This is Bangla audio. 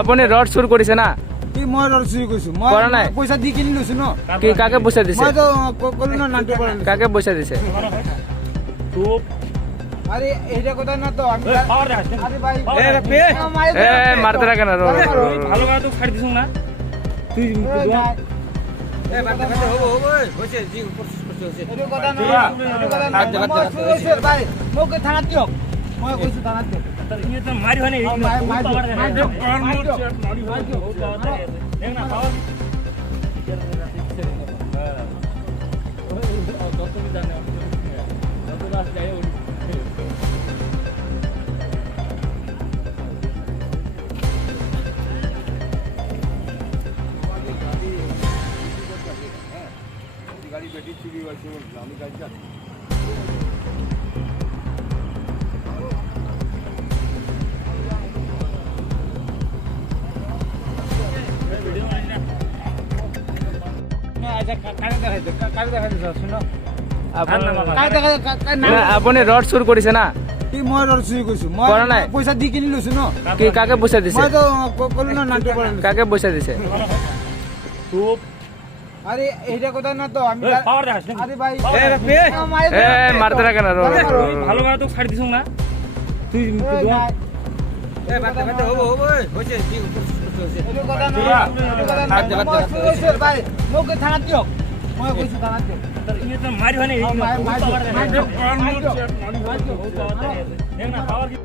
আপুনি ৰড চুৰ কৰিছে না? কি মই ৰড চুৰি কৰিছো? মই কৰা নাই। পইচা দি কিনি লৈছো ন। কি কাকে পইচা দিছে? মই তো কলো না নামটো পৰা লৈছো। কাকে পইচা দিছে? আরে এইটা কথা না তো আমি আরে ভাই এ মারতে রাখে না। ভালো করে তো ছাড়ি দিছ না তুই এ বাতে বাতে হবো হইছে জি প্রসেস করতে হইছে এটা কথা না এটা কথা না ভাই মোকে থানা দিও মই কইছো থানা দিও ইয়ে তো মারি হয় না মারি দেখ না পাওয়ার গাড়ি বেটি চুরি হয়েছে আমি গাড়ি জানি আপুনি ৰড চুৰ কৰিছে না? কি মই ৰড চুৰি কৰিছো? মই কৰা নাই। পইচা দি কিনি লৈছো ন। কি কাকে পইচা দিছে? মই তো কলো না নামটো পৰা লৈছো। কাকে পইচা দিছে? আরে এইটা কথা না তো আমি পাওয়ার দেখাস না আরে ভাই এ মারতে রাখে না। ভালো করে তো ছাড়ি দিছ না তুই এ বাতে বাতে হবো হইছে জি প্রসেস করতে হইছে এটা কথা না এটা কথা না মই ভাই মোকে থানা দিও মই কইছো থানা দিও ইয়ে তো মারি হয় না পাওয়ার দেখ না পাওয়ার কি